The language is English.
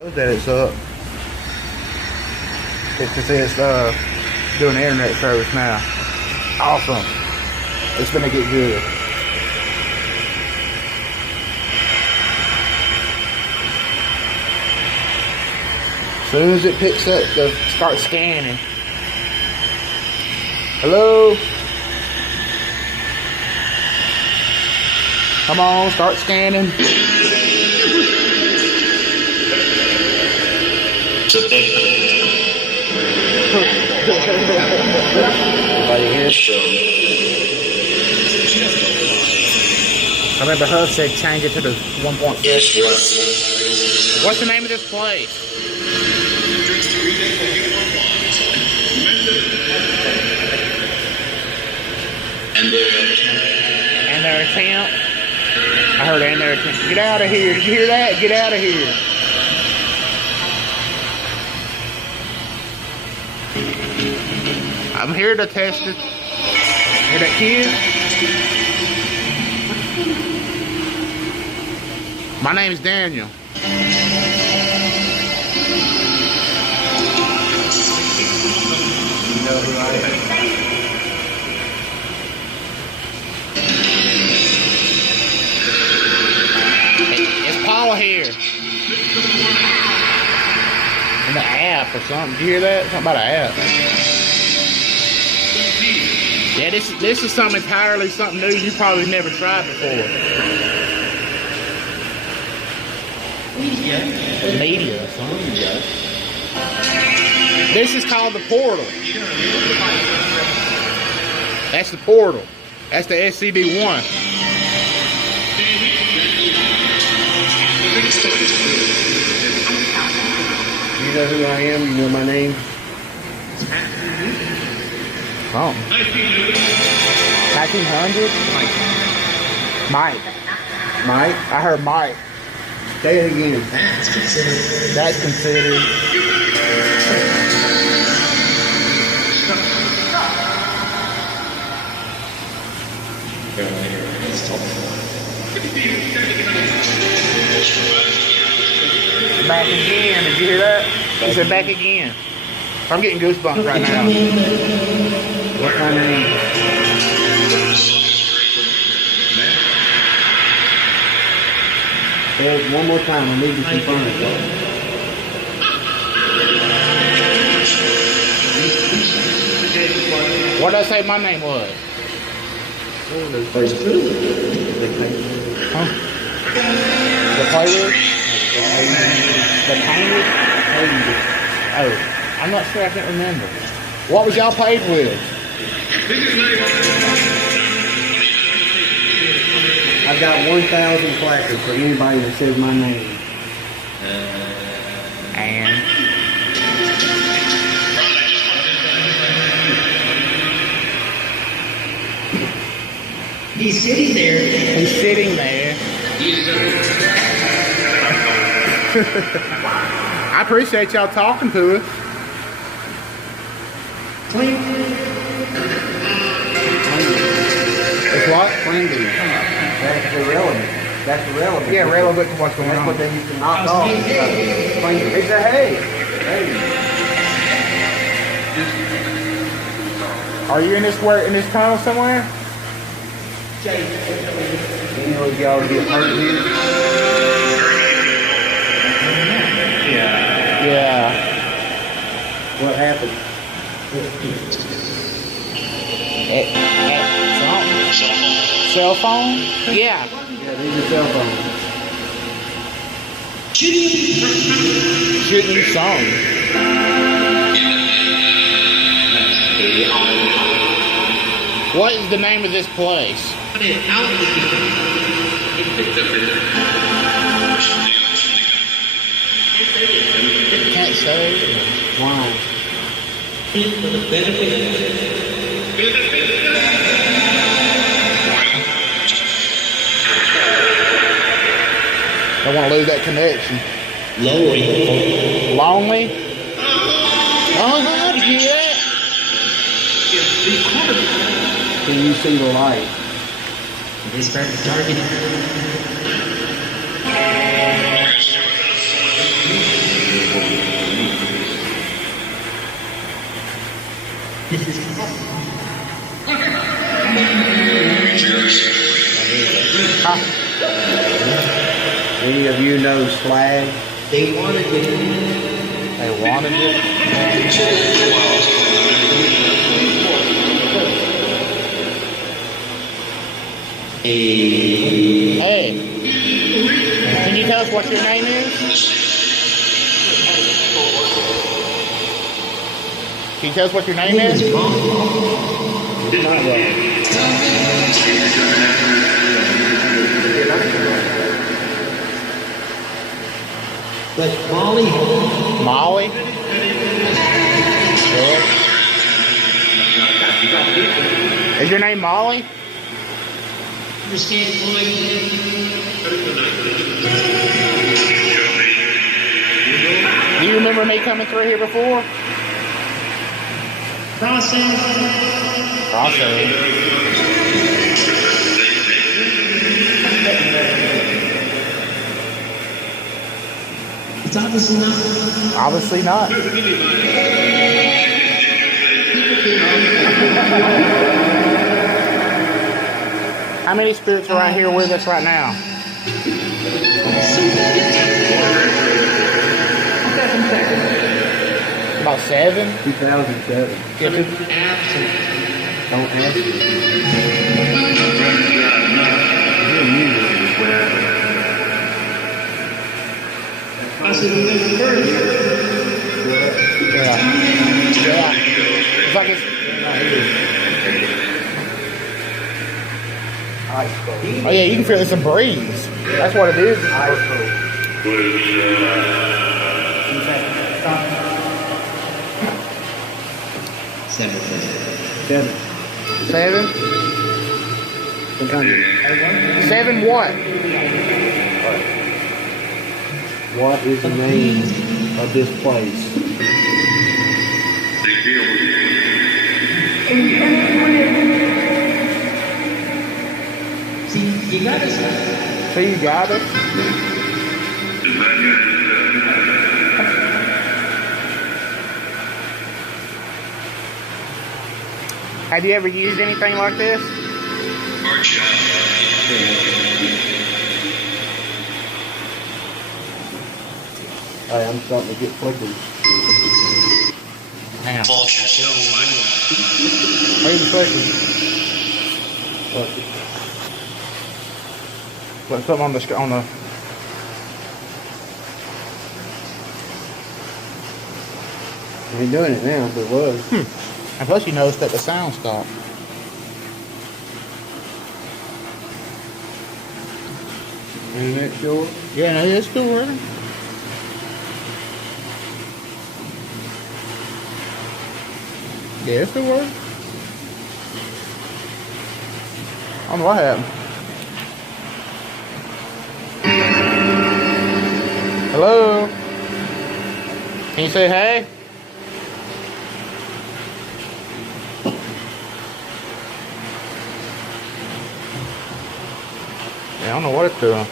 That it's up. It's doing internet service now. Awesome. It's gonna get good. As soon as it picks up, they'll start scanning. Hello? Come on, start scanning. I remember her said change it to the 1.6. What's the name of this place? And their attempt. I heard and their attempt. Get out of here. Did you hear that? Get out of here. I'm here to test it. Hear that kid? My name's Daniel. You know who I am? It's Paula here. In the app or something. Did you hear that? Something about an app. Yeah, this is something entirely something new you probably never tried before. Media or something. This is called the portal. That's the portal. That's the SCD-1. You know who I am? You know my name? Oh. 1900? Mike. Mike? I heard Mike. Say it again. That's considered. Back again. Did you hear that? He said back again. I'm getting goosebumps right now. What's my name? Say it one more time. I need to confirm it. What did I say my name was? Huh? The playlist? The painted? Oh, I'm not sure. I can't remember. What was y'all played with? I've got 1,000 placards for anybody that says my name. And he's sitting there. He's sitting there. I appreciate y'all talking to us. It's what? Clingy. That's irrelevant. That's irrelevant. Yeah, relevant to what's going That's on. what they used to knock off. They say, hey. Are you in this tunnel somewhere? You know if y'all would get hurt here? Yeah. What happened? Cell phone? Yeah. Yeah, these are cell phones. Shooting your song. What is the name of this place? Can't say. Why? Don't want to lose that connection. Lonely? Oh, did you hear that? Can you see the light? They started targeting. Any of you know slag? They wanted it. They wanted it. Hey, can you tell us what your name is? Can you tell us what your name is? It's not right. But Molly, Molly? Good. Is your name Molly? understand Floyd? Do you remember me coming through here before? Process. It's obviously not. Obviously not. How many spirits are right here with us right now? About 7? 2007. Yeah, Don't ask me. yeah. It's like it's... Oh yeah, you can feel it's a breeze. That's what it is. Seven. 7? 7 what? What is the name of this place? See, you got us. So you got it? Have you ever used anything like this? Hey, I'm starting to get flickers. Damn. Where's the flicker? Put something on the I ain't doing it now if it was. And plus you noticed that the sound stopped. Internet short? Yeah, no, it's still working. Yeah, it's still working. I don't know what happened. Hello? Can you say hey? Yeah, I don't know what it's doing.